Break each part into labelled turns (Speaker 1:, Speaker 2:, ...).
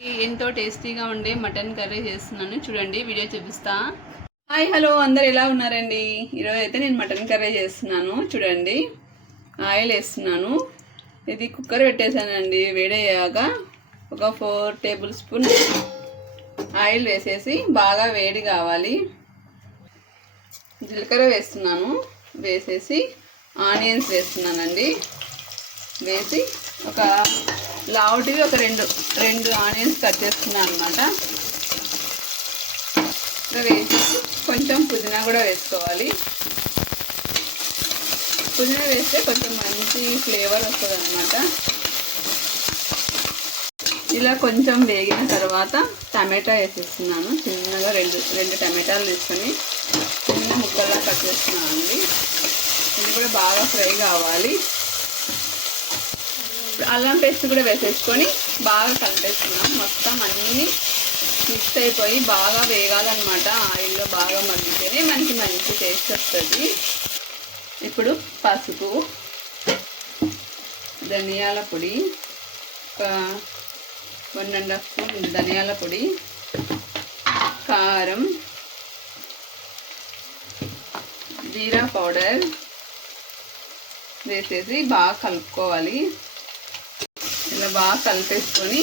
Speaker 1: ఎంతో టేస్టీగా ఉండే మటన్ కర్రీ చేస్తున్నాను. చూడండి వీడియో చూపిస్తా. హాయ్ హలో అందరు ఎలా ఉన్నారండి? ఈరోజు అయితే నేను మటన్ కర్రీ చేస్తున్నాను. చూడండి ఆయిల్ వేస్తున్నాను. ఇది కుక్కర్ పెట్టేశానండి వేడయ్యాక ఒక ఫోర్ టేబుల్ స్పూన్ ఆయిల్ వేసేసి బాగా వేడి కావాలి. జీలకర్ర వేస్తున్నాను. వేసేసి ఆనియన్స్ వేస్తున్నానండి. వేసి ఒక లావుటివి ఒక రెండు రెండు ఆనియన్స్ కట్ చేసుకున్నాను అనమాట వేసేసి కొంచెం పుదీనా కూడా వేసుకోవాలి. పుదీనా వేస్తే కొంచెం మంచి ఫ్లేవర్ వస్తుంది అనమాట ఇలా కొంచెం వేగిన తర్వాత టమాటా వేసేస్తున్నాను. చిన్నగా రెండు రెండు టమాటాలు తీసుకొని చిన్న ముక్కల్లా కట్ చేస్తున్నాను అండి ఇది కూడా బాగా ఫ్రై కావాలి. అల్లం పేస్ట్ కూడా వేసేసుకొని బాగా కలిపేస్తున్నాం. మొత్తం అన్నీ మిక్స్ అయిపోయి బాగా వేగాలన్నమాట. ఆయిల్లో బాగా మగ్గితేనే మనకి మంచి టేస్ట్ వస్తుంది. ఇప్పుడు పసుపు ధనియాల పొడి ఒక వన్ అండ్ హాఫ్ స్పూన్ ధనియాల పొడి కారం జీరా పౌడర్ వేసేసి బాగా కలుపుకోవాలి. ఇలా బాగా కలిపేసుకొని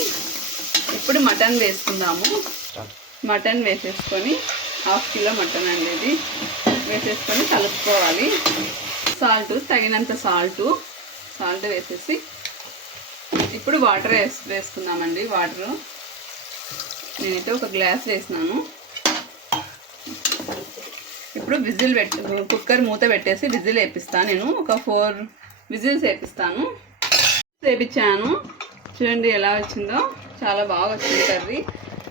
Speaker 1: ఇప్పుడు మటన్ వేసుకుందాము. మటన్ వేసేసుకొని హాఫ్ కిలో మటన్ అండి ఇది. వేసేసుకొని కలుపుకోవాలి. సాల్ట్ తగినంత సాల్ట్ సాల్ట్ వేసేసి ఇప్పుడు వాటర్ వేసు వేసుకుందామండి వాటర్. నేనైతే ఒక గ్లాస్ వేసినాను. ఇప్పుడు విజిల్ పెట్టి కుక్కర్ మూత పెట్టేసి విజిల్ వేపిస్తాను నేను ఒక ఫోర్ విజిల్స్ వేపిస్తాను. వేపించాను. చూడండి ఎలా వచ్చిందో. చాలా బాగా వచ్చింది కర్రీ.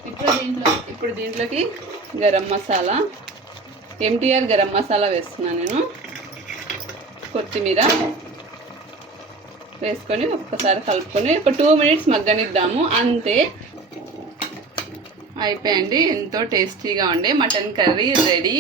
Speaker 1: ఇప్పుడు దీంట్లో ఇప్పుడు దీంట్లోకి గరం మసాలా ఎంటీఆర్ గరం మసాలా వేస్తున్నాను నేను. కొత్తిమీర వేసుకొని ఒక్కసారి కలుపుకొని ఒక టూ మినిట్స్ మగ్గనిద్దాము. అంతే అయిపోయండి ఎంతో టేస్టీగా ఉండే మటన్ కర్రీ రెడీ.